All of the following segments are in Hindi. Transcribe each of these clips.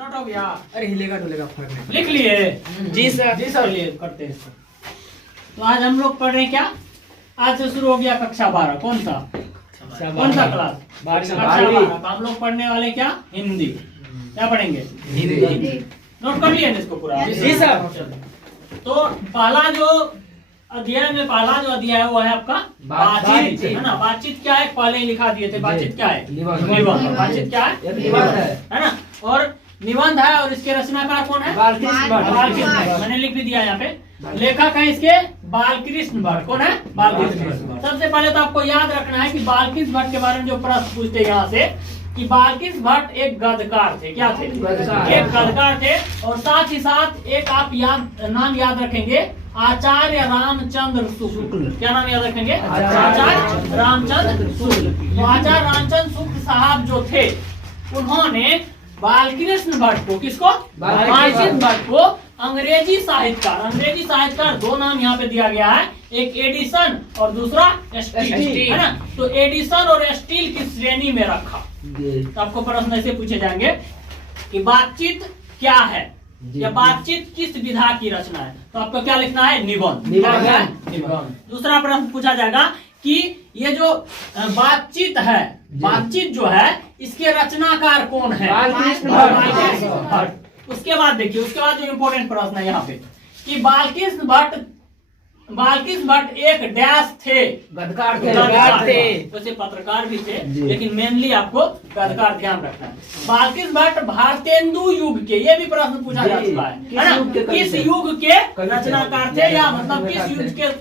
नोट हो गया? अरे हिलेगा डुलेगा फर्क नहीं। लिख लिए? जी सर। जी सर, लिए करते हैं इसको। तो आज हम लोग पढ़ रहे हैं क्या? आज से शुरू हो गया कक्षा 12। कौन सा क्लास? कक्षा 12। हम लोग पढ़ने वाले क्या? हिंदी। क्या पढ़ेंगे? हिंदी। नोट कर लिए इसको पूरा? जी सर। तो पहला जो अध्याय है वो है आपका बातचीत, है ना? बातचीत क्या है पहले ही लिखा दिए थे। बातचीत क्या है? निबंध। बातचीत क्या है? निबंध है ना? और निबंध है और इसके रचनाकार कौन है? बालकृष्ण। मैंने लिख भी दिया यहाँ पे। लेखक है इसके बालकृष्ण भट्ट। कौन है? बालकृष्ण भट्ट। सबसे पहले तो आपको याद रखना है कि बालकृष्ण भट्ट के बारे में जो प्रश्न पूछते हैं यहाँ से कि बालकृष्ण भट्ट एक गद्यकार थे। क्या थे? एक गद्यकार थे। और साथ ही साथ एक आप नाम याद रखेंगे, आचार्य रामचंद्र शुक्ल। क्या नाम याद रखेंगे? आचार्य रामचंद्र शुक्ल। तो आचार्य रामचंद्र शुक्ल साहब जो थे उन्होंने बालकृष्ण भट्ट को, किसको? बालकृष्ण भट्ट को अंग्रेजी साहित्यकार दो नाम यहाँ पे दिया गया है, एक एडिसन और दूसरा स्टील, है ना? तो एडिसन और स्टील की श्रेणी में रखा। तो आपको प्रश्न ऐसे पूछे जाएंगे कि बातचीत क्या है या बातचीत किस विधा की रचना है? तो आपको क्या लिखना है? निबंध। दूसरा प्रश्न पूछा जाएगा कि ये जो बातचीत है, बातचीत जो है इसके रचनाकार कौन है? बालकृष्ण भट्ट। उसके बाद देखिए, उसके बाद जो इम्पोर्टेंट प्रश्न है यहाँ पे कि बालकृष्ण भट्ट एक डैश थे, गद्यकार थे। वैसे पत्रकार भी थे लेकिन मेनली आपको गद्यकार ध्यान रखना है। बालकृष्ण भट्ट भारतेंदु युग के, ये भी प्रश्न पूछा जा चुका है ना? किस युग के रचनाकार थे या मतलब किस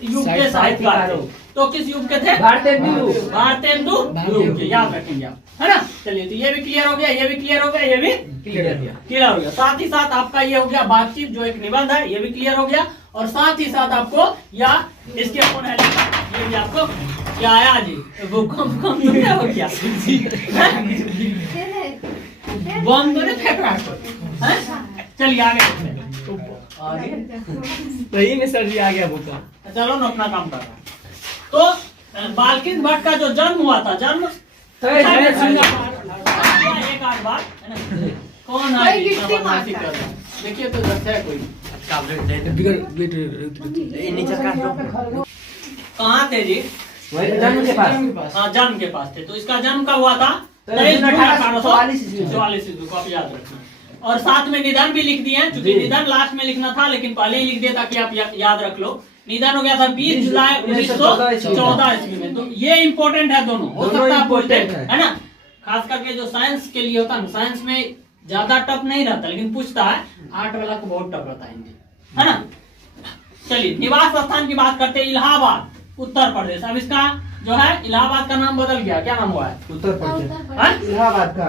युग के साहित्यकार थे? तो किस युग के थे? भारतेंदु युग के। याद रखेंगे आप, है ना? चलिए, तो ये भी क्लियर हो गया, ये भी क्लियर हो गया, ये भी क्लियर हो गया। साथ ही साथ आपका ये हो गया बातचीत जो एक निबंध है, ये भी क्लियर हो गया। और साथ ही साथ आपको या इसके कौन है ये भी आपको क्या आया जी? भूकंप तो क्या हो गया? बम तो नहीं फेंक रहा है? चलिए आगे सही में सर जी आ गया भूकंप। चलो ना अपना काम कर रहा है। तो बालकृष्ण भट्ट का जो जन्म हुआ था, जन्म एक आध बार, है ना? कौन है? देखिए तो दस है कोई कहाँ थे जी? जन्म के पास। हाँ, जन्म के पास थे। तो इसका जन्म कब हुआ था? 1844 ईस्वी को, आप याद रखना। और साथ में निधन भी लिख दिए हैं, क्योंकि निधन लास्ट में लिखना था लेकिन पहले ही लिख दिया ताकि आप याद रख लो। निधन हो गया था 20 जुलाई 1914 ईस्वी में। तो ये इम्पोर्टेंट है, दोनों हो सकता है पूछते, है ना? खास करके जो साइंस के लिए होता है, साइंस में ज्यादा टफ नहीं रहता लेकिन पूछता है। आर्ट वाला को बहुत टफ रहता है हिंदी, है ना? चलिए, निवास स्थान की बात करते हैं। इलाहाबाद, उत्तर प्रदेश। अब इसका जो है इलाहाबाद का नाम बदल गया। क्या नाम हुआ है? उत्तर प्रदेश। इलाहाबाद का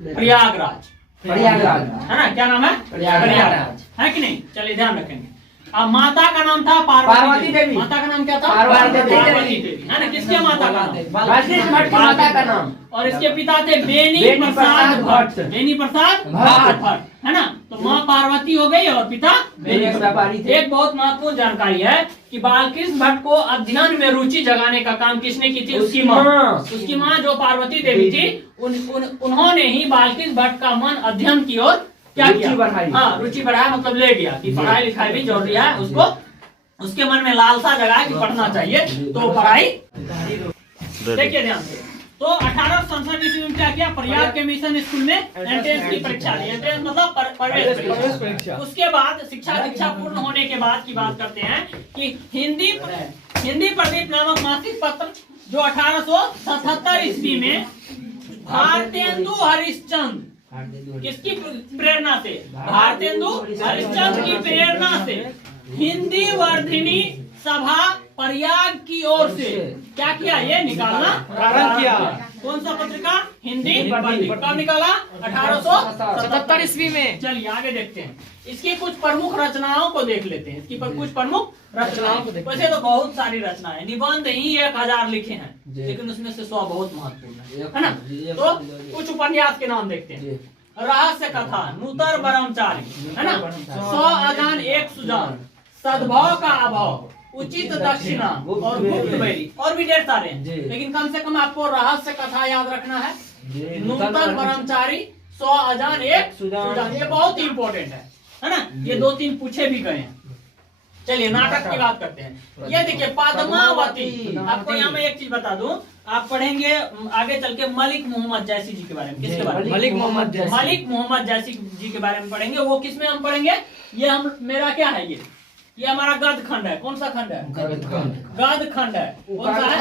प्रयागराज, है ना? क्या नाम है? प्रयागराज, है कि नहीं? चलिए ध्यान रखेंगे। अब माता का नाम था पार्वती देवी। माता का नाम क्या था? पार्वती देवी, है ना? किसके माता का नाम? बालकृष्ण भट्ट की माता का नाम। और इसके पिता थे बेनी प्रसाद भट्ट, है ना? तो माँ पार्वती हो गई और पिता व्यापारी थे। एक बहुत महत्वपूर्ण जानकारी है कि बालकृष्ण भट्ट को अध्ययन में रुचि जगाने का काम किसने की थी? उसकी माँ जो पार्वती देवी थी, उन्होंने ही बालकृष्ण भट्ट का मन अध्ययन की ओर क्या किया? हाँ, रुचि बढ़ाया, मतलब ले गया कि पढ़ाई लिखाई भी जरूरी है। उसको उसके मन में लालसा जगाया कि पढ़ना चाहिए, तो पढ़ाई। देखिए ध्यान से। तो 1867 ईस्वी में क्या किया? प्रयाग के मिशन स्कूल में एंट्रेंस की परीक्षा ली। एंट्रेंस मतलब प्रवेश परीक्षा। उसके बाद शिक्षा दीक्षा पूर्ण होने के बाद की बात करते हैं कि हिंदी प्रदीप नामक मासिक पत्र जो 1877 ईस्वी में भारतेंदु हरिश्चंद्र, किसकी प्रेरणा से? भारतेंदु हरिश्चंद्र की प्रेरणा से हिंदी वर्धिनी सभा प्रयाग की ओर से क्या किया? ये निकालना प्रारंभ किया। कौन सा पत्रिका? हिंदी वर्धिनी। कब निकाला? 1877 ईस्वी में। चलिए आगे देखते हैं। इसकी कुछ प्रमुख रचनाओं को देख लेते हैं। इसकी कुछ प्रमुख रचनाओं को देखते हैं। वैसे तो बहुत सारी रचनाएं, निबंध ही 1000 लिखे हैं लेकिन उसमें से 100 बहुत महत्वपूर्ण है ना? तो कुछ उपन्यास के नाम देखते हैं। रहस्य कथा, नूतन ब्रह्मचारी, है ना? 100 अजान एक सुजान, सद्भाव का अभाव, उचित दक्षिणा और गुप्त बैरी, और भी ढेर सारे हैं लेकिन कम से कम आपको रहस्य कथा याद रखना है, नूतन ब्रह्मचारी, 100 अजान एक सुजान। सुजान, ये बहुत ही इंपॉर्टेंट है ना। ये 2-3 पूछे भी गए हैं। चलिए नाटक की बात करते हैं। ये देखिए पद्मावती। आपको यहाँ मैं एक चीज बता दूं, आप पढ़ेंगे आगे चल के मलिक मोहम्मद जैसी जी के बारे में। किसके बारे में? मलिक मोहम्मद जैसी। मलिक मोहम्मद जैसी जी के बारे में पढ़ेंगे। वो किसमें हम पढ़ेंगे? ये हम मेरा क्या है, ये हमारा गद्य खंड है। कौन सा खंड है? गद्य खंड है। कौन सा है?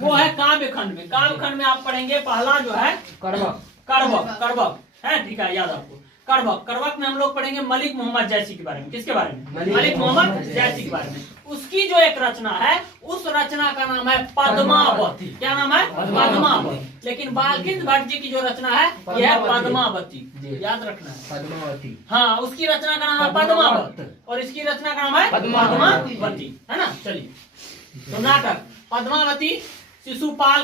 वो है काव्य खंड में। काव्य खंड में आप पढ़ेंगे पहला जो है करवक है, ठीक है, याद आपको। करवक में हम लोग पढ़ेंगे मलिक मोहम्मद जैसी के बारे में। किसके बारे में? मलिक मोहम्मद जैसी के बारे में। उसकी जो एक रचना है, उस रचना का नाम है पद्मावती। क्या नाम है? पद्मावती। लेकिन बाल्किस भट्ट जी की जो रचना है यह है पद्मावती, याद रखना है। पद्मावती, हाँ, उसकी रचना का नाम है पद्मावत और इसकी रचना का नाम है पद्मावती, है ना। चलिए तो नाटक पद्मावती, शिशुपाल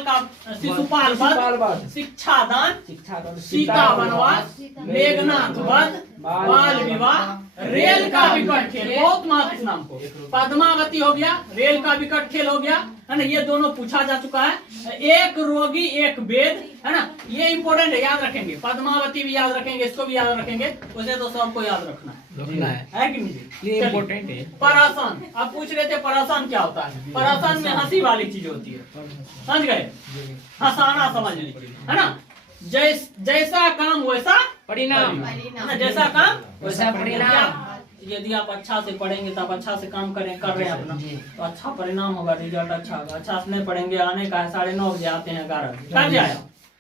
वध, शिक्षादान, सीता वनवास, मेघनाथ वध, बाल विवाह, रेल का विकट खेल। बहुत महत्व नाम को। पद्मावती हो गया, रेल का विकट खेल हो गया, है ना। ये दोनों पूछा जा चुका है। एक रोगी एक वेद, है ना, ये इंपॉर्टेंट है, याद रखेंगे। पद्मावती भी याद रखेंगे, इसको भी याद रखेंगे। उसे तो सबको याद रखना है कि नहीं? इम्पोर्टेंट है। परासन, आप पूछ रहे थे परासन क्या होता है? परासन में हंसी वाली चीज होती है, समझ गए? हंसाना समझ लीजिए, है ना। जैसा काम वैसा परिणाम, जैसा काम वैसा परिणाम। यदि आप अच्छा से पढ़ेंगे तो आप अच्छा से काम कर रहे हैं अपना, तो अच्छा परिणाम होगा, रिजल्ट अच्छा होगा। अच्छा से नहीं पढ़ेंगे, आने का है 9:30 बजे, आते हैं 11 बजे। कब जाए?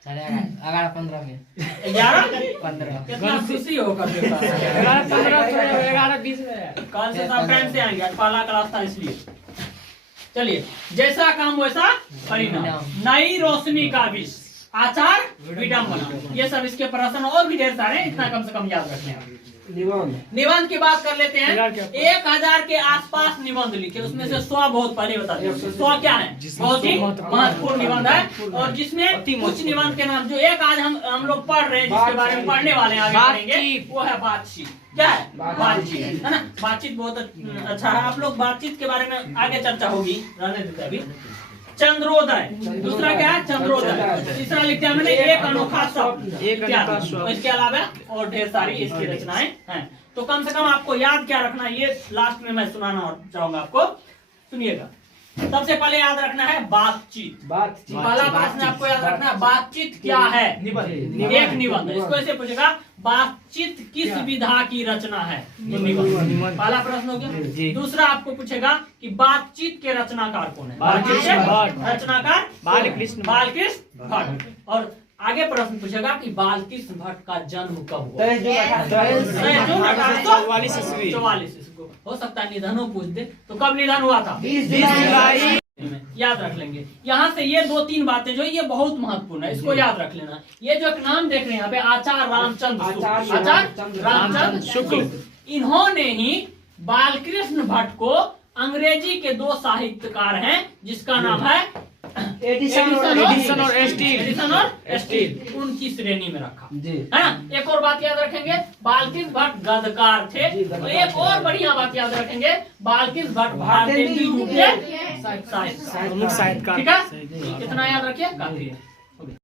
11:15 में 11:15 कितना खुशी होगा। 11:15 में कल से सब टाइम से आएंगे, आज पहला क्लास था इसलिए। चलिए, जैसा काम वैसा परिणाम, नई रोशनी का विष, आचार विडम्बना, ये सब इसके प्रश्न और भी ढेर सारे, इतना कम से कम याद रखने हैं। निबंध की बात कर लेते हैं। 1000 के आसपास निबंध लिखे, उसमें से 100 बहुत पहले बता दिया। 100 क्या है? बहुत ही महत्वपूर्ण निबंध है। और जिसमें कुछ निबंध के नाम जो एक आज हम लोग पढ़ रहे हैं, जिसके बारे में पढ़ने वाले हैं, आगे पढ़ेंगे, वो है बातचीत। क्या है? बातचीत, है ना। बातचीत बहुत अच्छा है। आप लोग बातचीत के बारे में आगे चर्चा होगी, रहने देते अभी। चंद्रोदय, दूसरा क्या है? चंद्रोदय। तीसरा लिखते हैं मैंने एक अनोखा शब्द। इसके अलावा और ढेर सारी इसकी रचनाएं हैं। तो कम से कम आपको याद क्या रखना है, ये लास्ट में मैं सुनाना चाहूंगा आपको, सुनिएगा। सबसे पहले याद रखना है बातचीत। पहला प्रश्न आपको याद रखना है, बातचीत क्या है? एक निबंध। इसको ऐसे पूछेगा, बातचीत किस विधा की रचना है? निबंध। पहला प्रश्न हो गया। दूसरा आपको पूछेगा कि बातचीत के रचनाकार कौन है? रचनाकार बालकृष्ण भट्ट। और आगे प्रश्न पूछेगा कि बालकृष्ण भट्ट का जन्म कब हुआ? 44 ईस्वी को। हो सकता है निधनों पूछ दे, तो कब निधन हुआ था? 20 जुलाई। याद रख लेंगे। यहाँ से ये 2-3 बातें जो ये बहुत महत्वपूर्ण है, इसको याद रख लेना। ये जो एक नाम देख रहे हैं यहाँ पे, आचार्य रामचंद्र शुक्ल, इन्होंने ही बालकृष्ण भट्ट को, अंग्रेजी के 2 साहित्यकार हैं जिसका नाम है एडिसन और स्टील, उनकी श्रेणी में रखा, है ना। एक और बात याद रखेंगे, बालकृष्ण भट्ट गद्यकार थे। तो एक और बढ़िया बात याद रखेंगे, बालकृष्ण भट्ट भारतीय साहित्यकार। ठीक है, कितना याद रखिए, काफी है।